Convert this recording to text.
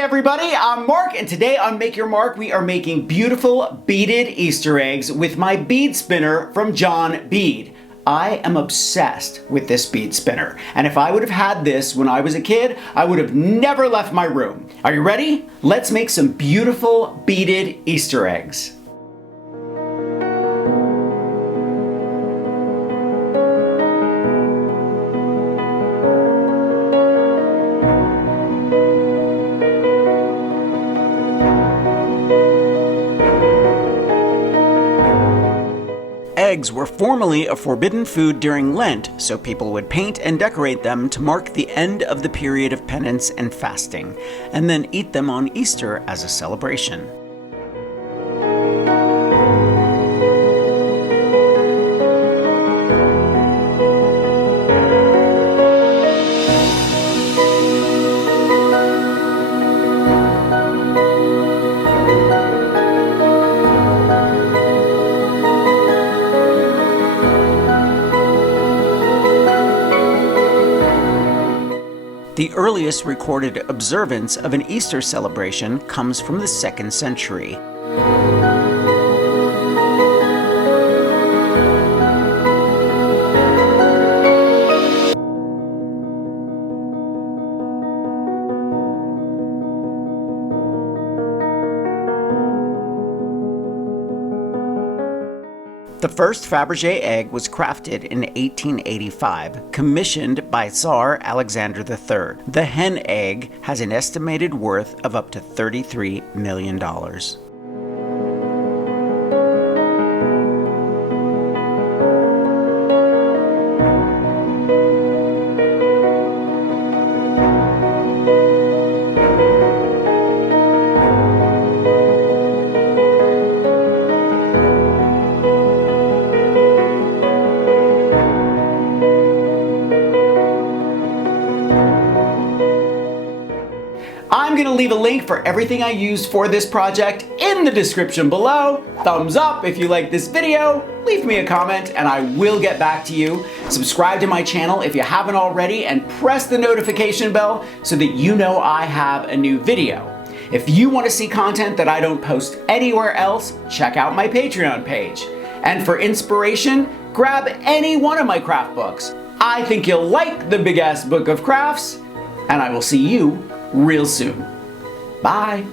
Hey everybody, I'm Mark, and today on Make Your Mark we are making beautiful beaded Easter eggs with my bead spinner from John Bead. I am obsessed with this bead spinner, and if I would have had this when I was a kid, I would have never left my room. Are you ready? Let's make some beautiful beaded Easter eggs. Eggs were formerly a forbidden food during Lent, so people would paint and decorate them to mark the end of the period of penance and fasting, and then eat them on Easter as a celebration. The earliest recorded observance of an Easter celebration comes from the 2nd century. The first Faberge egg was crafted in 1885, commissioned by Tsar Alexander III. The hen egg has an estimated worth of up to $33 million. I'm going to leave a link for everything I used for this project in the description below. Thumbs up if you like this video, leave me a comment and I will get back to you. Subscribe to my channel if you haven't already and press the notification bell so that you know I have a new video. If you want to see content that I don't post anywhere else, check out my Patreon page. And for inspiration, grab any one of my craft books. I think you'll like the Big Ass Book of Crafts, and I will see you real soon. Bye.